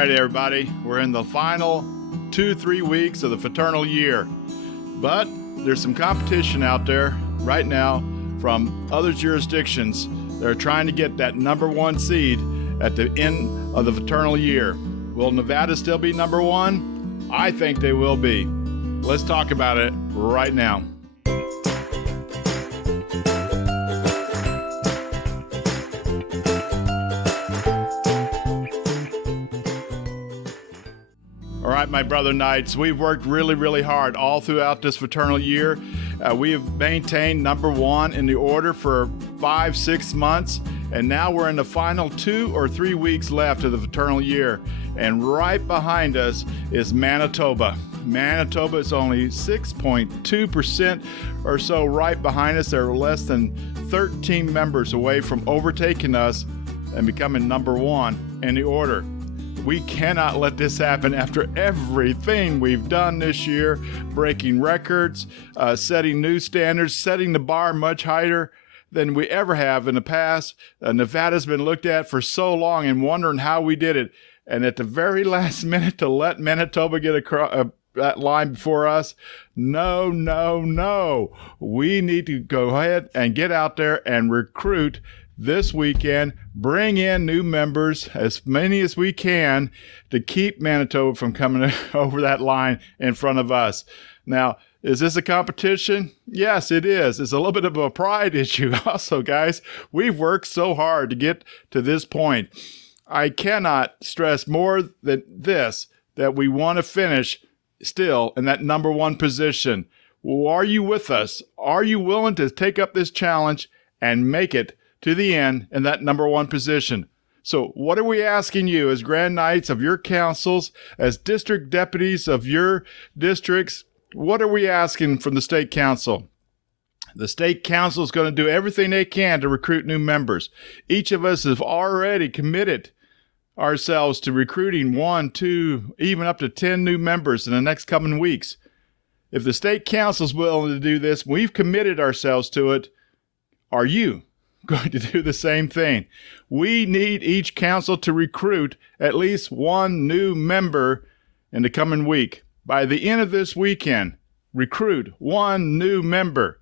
right, everybody, we're in the final 2-3 weeks of the Fraternal Year, but there's some competition out there right now from other jurisdictions that are trying to get that number one seed at the end of the Fraternal Year. Will Nevada still be number one? I think they will be. Let's talk about it right now. All right, my brother knights, we've worked really hard all throughout this Fraternal Year. We have maintained number one in the order for 5-6 months, and now we're in the final 2 or 3 weeks left of the Fraternal Year. And right behind us is Manitoba. Manitoba is only 6.2% or so right behind us. They're less than 13 members away from overtaking us and becoming number one in the order. We cannot let this happen after everything we've done this year, breaking records, setting new standards, setting the bar much higher than we ever have in the past. Nevada's been looked at for so long and wondering how we did it. And at the very last minute to let Manitoba get across that line before us, no. We need to go ahead and get out there and recruit this weekend, bring in new members, as many as we can, to keep Manitoba from coming over that line in front of us. Now, is this a competition? Yes, it is. It's a little bit of a pride issue also, guys. We've worked so hard to get to this point. I cannot stress more than this, that we want to finish still in that number one position. Well, are you with us? Are you willing to take up this challenge and make it to the end in that number one position? So what are we asking you as Grand Knights of your councils, as district deputies of your districts? What are we asking from the state council? The state council is going to do everything they can to recruit new members. Each of us have already committed ourselves to recruiting 1, 2, even up to 10 new members in the next coming weeks. If the state council is willing to do this, we've committed ourselves to it. Are you going to do the same thing? We need each council to recruit at least one new member in the coming week. By the end of this weekend, recruit one new member,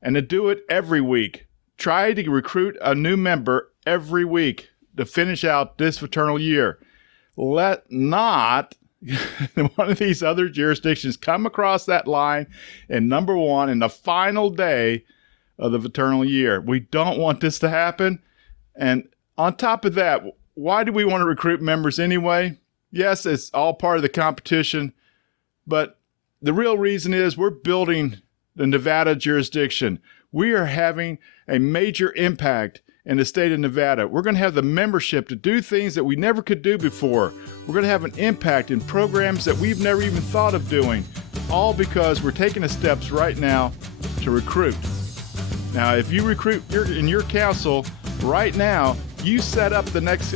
and to do it every week. Try to recruit a new member every week to finish out this Fraternal Year. Let not one of these other jurisdictions come across that line in number one in the final day of the Fraternal Year. We don't want this to happen. And on top of that, why do we want to recruit members anyway? Yes, it's all part of the competition, but the real reason is we're building the Nevada jurisdiction. We are having a major impact in the state of Nevada. We're going to have the membership to do things that we never could do before. We're going to have an impact in programs that we've never even thought of doing, all because we're taking the steps right now to recruit. Now, if you recruit in your council right now, you set up the next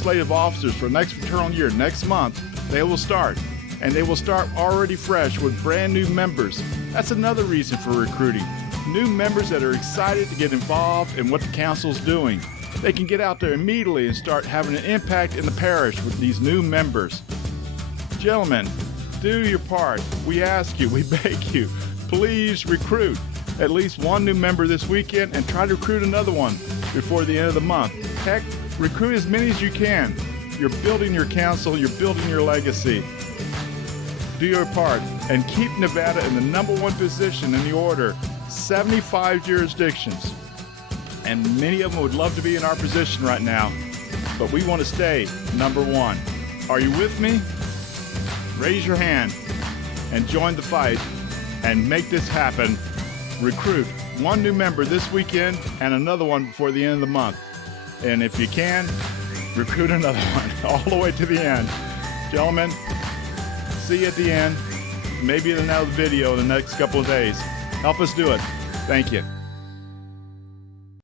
slate of officers for next Fraternal Year. Next month, they will start. And they will start already fresh with brand new members. That's another reason for recruiting. New members that are excited to get involved in what the council's doing. They can get out there immediately and start having an impact in the parish with these new members. Gentlemen, do your part. We ask you, we beg you, please recruit at least one new member this weekend and try to recruit another one before the end of the month. Heck, recruit as many as you can. You're building your council, you're building your legacy. Do your part and keep Nevada in the number one position in the order. 75 jurisdictions, and many of them would love to be in our position right now, but we want to stay number one. Are you with me? Raise your hand and join the fight and make this happen. Recruit one new member this weekend and another one before the end of the month. And if you can, recruit another one all the way to the end. Gentlemen, see you at the end. Maybe in another video in the next couple of days. Help us do it. Thank you.